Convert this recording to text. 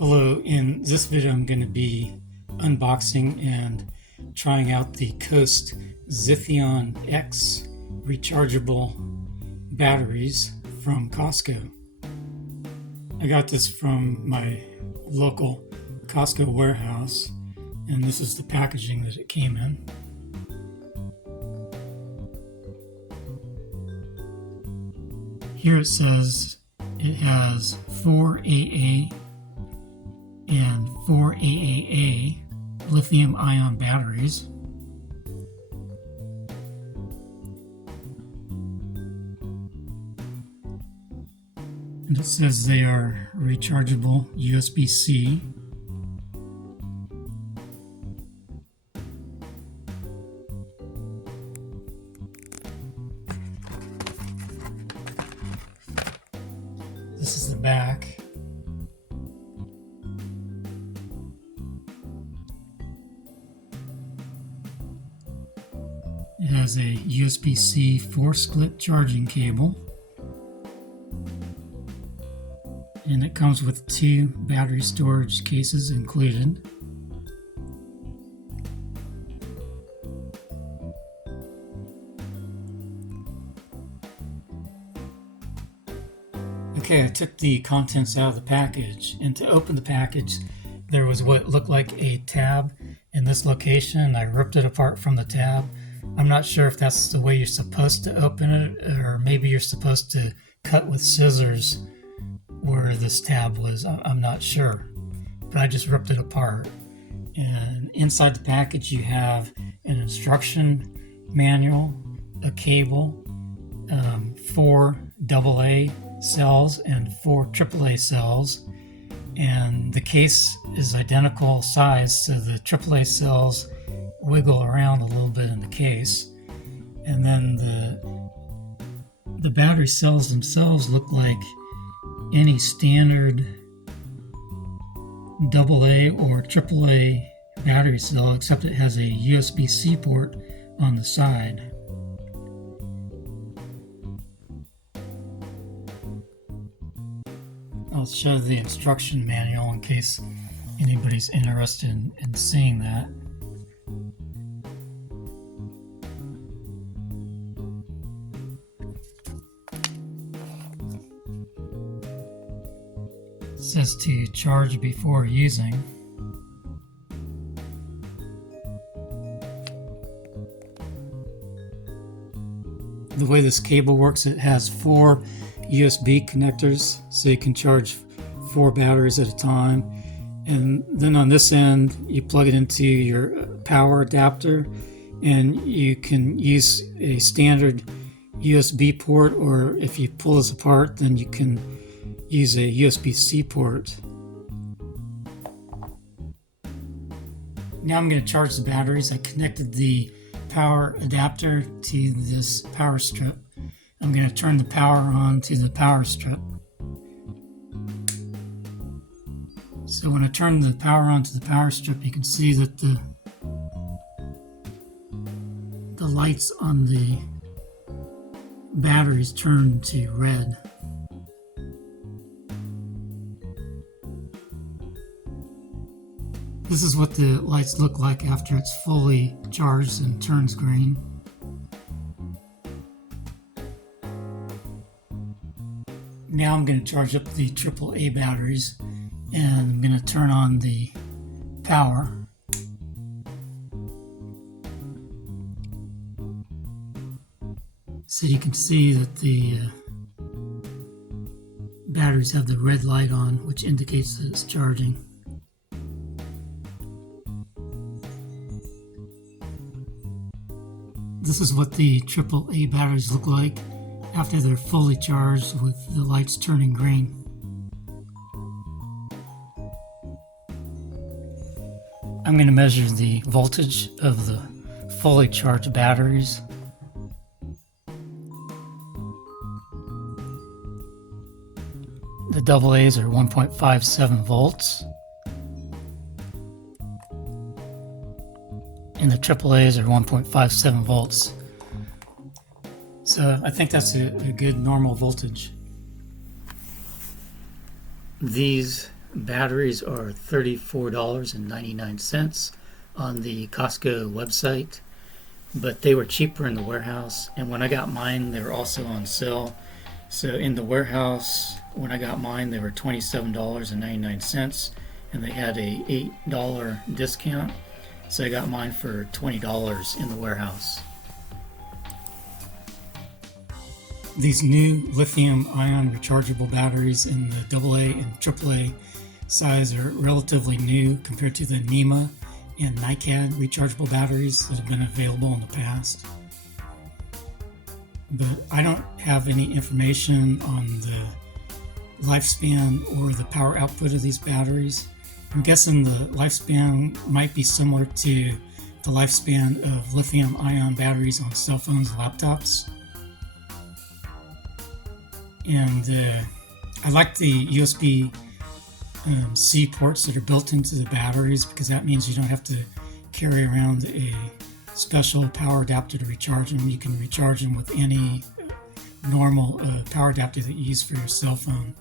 Hello, in this video I'm going to be unboxing and trying out the Coast Zithion-X rechargeable batteries from Costco. I got this from my local Costco warehouse, and this is the packaging that it came in. Here it says it has 4 AA and 4 AAA lithium-ion batteries. And it says they are rechargeable USB-C. This is the back. It has a USB-C 4-split charging cable, and it comes with 2 battery storage cases included. Okay, I took the contents out of the package, and to open the package there was what looked like a tab in this location. I ripped it apart from the tab. I'm not sure if that's the way you're supposed to open it, or maybe you're supposed to cut with scissors where this tab was. I'm not sure, but I just ripped it apart. And inside the package you have an instruction manual, a cable, 4 AA cells and 4 AAA cells, and the case is identical size, so the AAA cells wiggle around a little bit in the case, and then the battery cells themselves look like any standard AA or AAA battery cell, except it has a USB-C port on the side. I'll show the instruction manual in case anybody's interested in seeing that. It says to charge before using. The way this cable works, it has 4 USB connectors, so you can charge 4 batteries at a time. And then on this end you plug it into your power adapter, and you can use a standard USB port, or if you pull this apart then you can use a USB-C port. Now I'm going to charge the batteries. I connected the power adapter to this power strip. I'm going to turn the power on to the power strip. So when I turn the power on to the power strip, you can see that the lights on the batteries turn to red. This is what the lights look like after it's fully charged and turns green. Now I'm going to charge up the AAA batteries, and I'm going to turn on the power. So you can see that the batteries have the red light on, which indicates that it's charging. This is what the AAA batteries look like after they're fully charged with the lights turning green. I'm going to measure the voltage of the fully charged batteries. The AA's are 1.57 volts. And the AAA's are 1.57 volts. So I think that's a good normal voltage. These batteries are $34.99 on the Costco website, but they were cheaper in the warehouse. And when I got mine, they were also on sale. So in the warehouse, when I got mine, they were $27.99, and they had a $8 discount. So I got mine for $20 in the warehouse. These new lithium-ion rechargeable batteries in the AA and AAA size are relatively new compared to the NEMA and NiCad rechargeable batteries that have been available in the past. But I don't have any information on the lifespan or the power output of these batteries. I'm guessing the lifespan might be similar to the lifespan of lithium-ion batteries on cell phones and laptops. And I like the USB-C ports that are built into the batteries, because that means you don't have to carry around a special power adapter to recharge them. You can recharge them with any normal power adapter that you use for your cell phone.